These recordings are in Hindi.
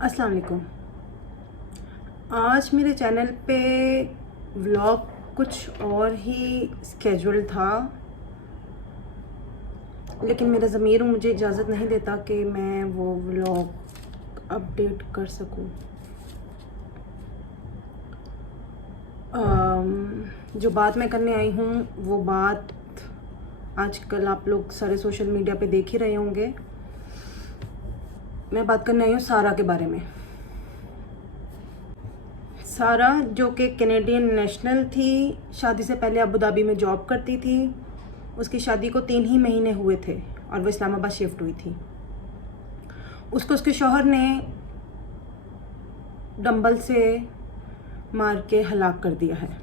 अस्सलाम वालेकुम। आज मेरे चैनल पे व्लॉग कुछ और ही स्केड्यूल था, लेकिन मेरा ज़मीर मुझे इजाज़त नहीं देता कि मैं वो व्लॉग अपडेट कर सकूं। जो बात मैं करने आई हूँ वो बात आजकल आप लोग सारे सोशल मीडिया पे देख ही रहे होंगे। मैं बात करने आई हूँ सारा के बारे में। सारा जो कि कैनेडियन नेशनल थी, शादी से पहले अबू धाबी में जॉब करती थी। उसकी शादी को 3 ही महीने हुए थे और वो इस्लामाबाद शिफ्ट हुई थी। उसको उसके शौहर ने डंबल से मार के हलाक कर दिया है।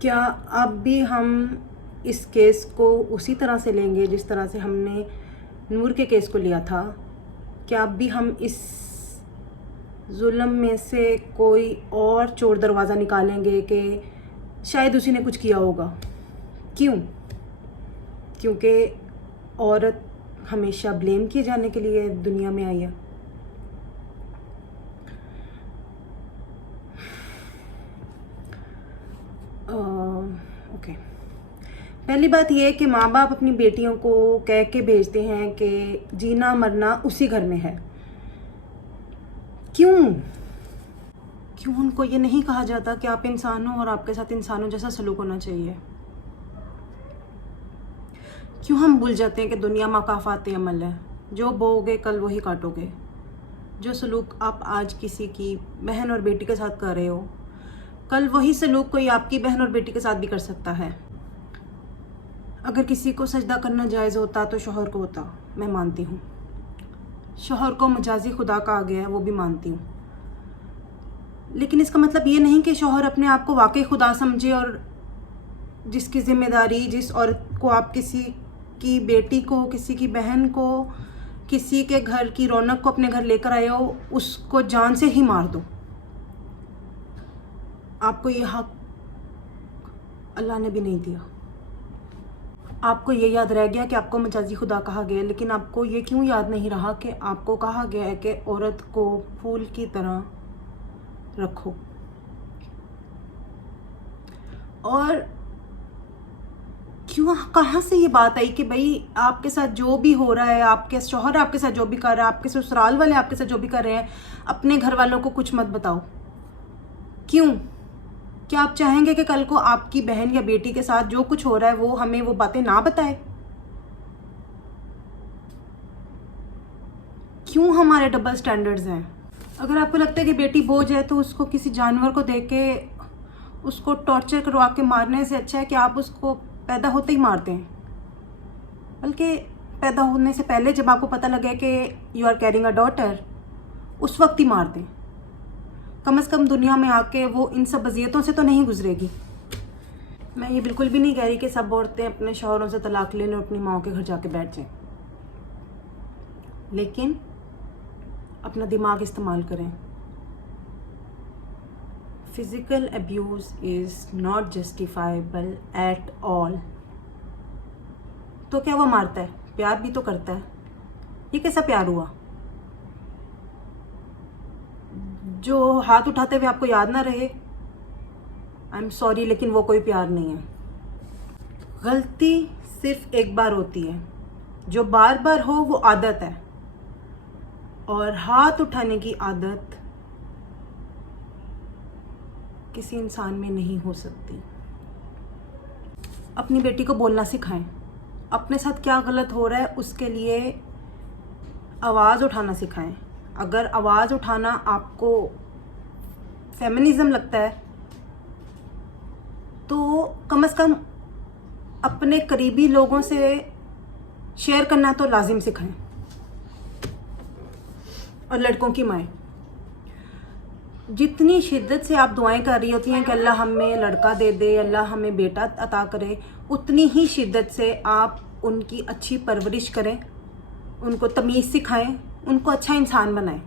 क्या अब भी हम इस केस को उसी तरह से लेंगे जिस तरह से हमने नूर के केस को लिया था? क्या अब भी हम इस जुल्म में से कोई और चोर दरवाज़ा निकालेंगे कि शायद उसी ने कुछ किया होगा? क्यों? क्योंकि औरत हमेशा ब्लेम किए जाने के लिए दुनिया में आई है। ओके, पहली बात यह है कि माँ बाप अपनी बेटियों को कह के भेजते हैं कि जीना मरना उसी घर में है। क्यों उनको ये नहीं कहा जाता कि आप इंसान हो और आपके साथ इंसानों जैसा सलूक होना चाहिए? क्यों हम भूल जाते हैं कि दुनिया मकाफात अमल है, जो बोओगे कल वही काटोगे। जो सलूक आप आज किसी की बहन और बेटी के साथ कर रहे हो, कल वही सलूक कोई आपकी बहन और बेटी के साथ भी कर सकता है। अगर किसी को सजदा करना जायज़ होता तो शौहर को होता, मैं मानती हूँ। शौहर को मजाजी खुदा कहा गया है, वो भी मानती हूँ। लेकिन इसका मतलब ये नहीं कि शौहर अपने आप को वाकई खुदा समझे और जिसकी ज़िम्मेदारी, जिस औरत को आप किसी की बेटी को, किसी की बहन को, किसी के घर की रौनक को अपने घर लेकर आए हो, उसको जान से ही मार दो। आपको ये हक अल्लाह ने भी नहीं दिया। आपको ये याद रह गया कि आपको मजाजी खुदा कहा गया, लेकिन आपको ये क्यों याद नहीं रहा कि आपको कहा गया है कि औरत को फूल की तरह रखो। और क्यों, कहाँ से ये बात आई कि भाई आपके साथ जो भी हो रहा है, आपके शौहर आपके साथ जो भी कर रहा है, आपके ससुराल वाले आपके साथ जो भी कर रहे हैं, अपने घर वालों को कुछ मत बताओ? क्यों? क्या आप चाहेंगे कि कल को आपकी बहन या बेटी के साथ जो कुछ हो रहा है वो हमें वो बातें ना बताए? क्यों हमारे डबल स्टैंडर्ड्स हैं? अगर आपको लगता है कि बेटी बोझ है तो उसको किसी जानवर को दे के उसको टॉर्चर करवा के मारने से अच्छा है कि आप उसको पैदा होते ही मार दें। बल्कि पैदा होने से पहले जब आपको पता लगे कि you are carrying a daughter, उस वक्त ही मार दें। कम से कम दुनिया में आके वो इन सब अजियतों से तो नहीं गुजरेगी। मैं ये बिल्कुल भी नहीं कह रही कि सब औरतें अपने शौहरों से तलाक ले लें और अपनी माओ के घर जाके बैठ जाएं, लेकिन अपना दिमाग इस्तेमाल करें। Physical abuse is not justifiable at all. तो क्या वो मारता है? प्यार भी तो करता है। ये कैसा प्यार हुआ? जो हाथ उठाते हुए आपको याद ना रहे, आई एम सॉरी, लेकिन वो कोई प्यार नहीं है। गलती सिर्फ एक बार होती है, जो बार बार हो वो आदत है, और हाथ उठाने की आदत किसी इंसान में नहीं हो सकती। अपनी बेटी को बोलना सिखाएं। अपने साथ क्या गलत हो रहा है उसके लिए आवाज़ उठाना सिखाएं। अगर आवाज़ उठाना आपको फेमिनिज्म लगता है तो कम से कम अपने करीबी लोगों से शेयर करना तो लाजिम सिखाएं। और लड़कों की माएँ, जितनी शिद्दत से आप दुआएं कर रही होती हैं कि अल्लाह हमें लड़का दे दे, अल्लाह हमें बेटा अता करे, उतनी ही शिद्दत से आप उनकी अच्छी परवरिश करें, उनको तमीज़ सिखाएं, उनको अच्छा इंसान बनाएं।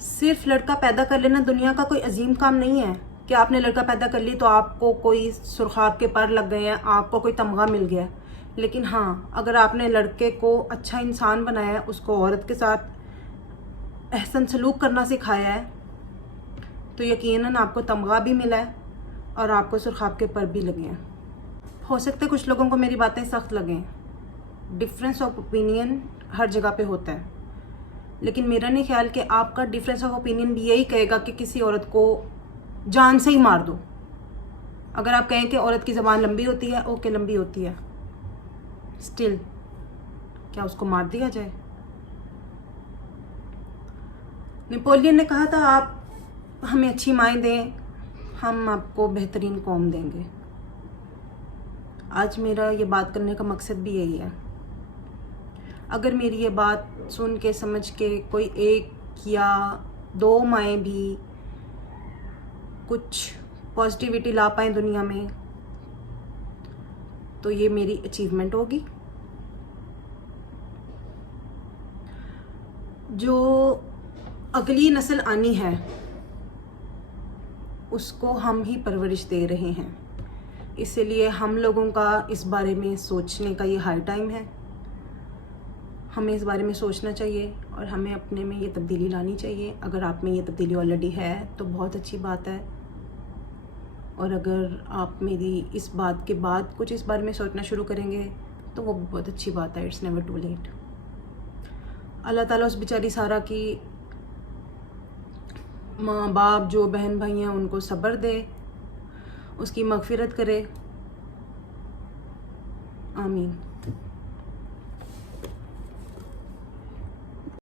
सिर्फ लड़का पैदा कर लेना दुनिया का कोई अजीम काम नहीं है कि आपने लड़का पैदा कर ली तो आपको कोई सुरखाब के पर लग गए हैं, आपको कोई तमगा मिल गया। लेकिन हाँ, अगर आपने लड़के को अच्छा इंसान बनाया, उसको औरत के साथ एहसन सलूक करना सिखाया है तो यकीनन आपको तमगा भी मिला है और आपको सुरखाब के पर भी लगे हैं। हो सकता है कुछ लोगों को मेरी बातें सख्त लगें, डिफरेंस ऑफ ओपिनियन हर जगह पे होता है, लेकिन मेरा नहीं ख्याल कि आपका डिफरेंस ऑफ ओपिनियन भी यही कहेगा कि किसी औरत को जान से ही मार दो। अगर आप कहें कि औरत की ज़बान लंबी होती है, ओके लंबी होती है, स्टिल क्या उसको मार दिया जाए? नेपोलियन ने कहा था आप हमें अच्छी माएँ दें, हम आपको बेहतरीन कौम देंगे। आज मेरा ये बात करने का मकसद भी यही है। अगर मेरी ये बात सुन के समझ के कोई एक या दो माएँ भी कुछ पॉजिटिविटी ला पाएँ दुनिया में, तो ये मेरी अचीवमेंट होगी। जो अगली नस्ल आनी है उसको हम ही परवरिश दे रहे हैं, इसलिए हम लोगों का इस बारे में सोचने का ये हाई टाइम है। हमें इस बारे में सोचना चाहिए और हमें अपने में ये तब्दीली लानी चाहिए। अगर आप में ये तब्दीली ऑलरेडी है तो बहुत अच्छी बात है, और अगर आप मेरी इस बात के बाद कुछ इस बारे में सोचना शुरू करेंगे तो वो भी बहुत अच्छी बात है। It's never too late. Allah ताला उस बेचारी सारा की माँ बाप जो बहन भाई हैं उनको सब्र दे, उसकी मगफिरत करे। आमीन।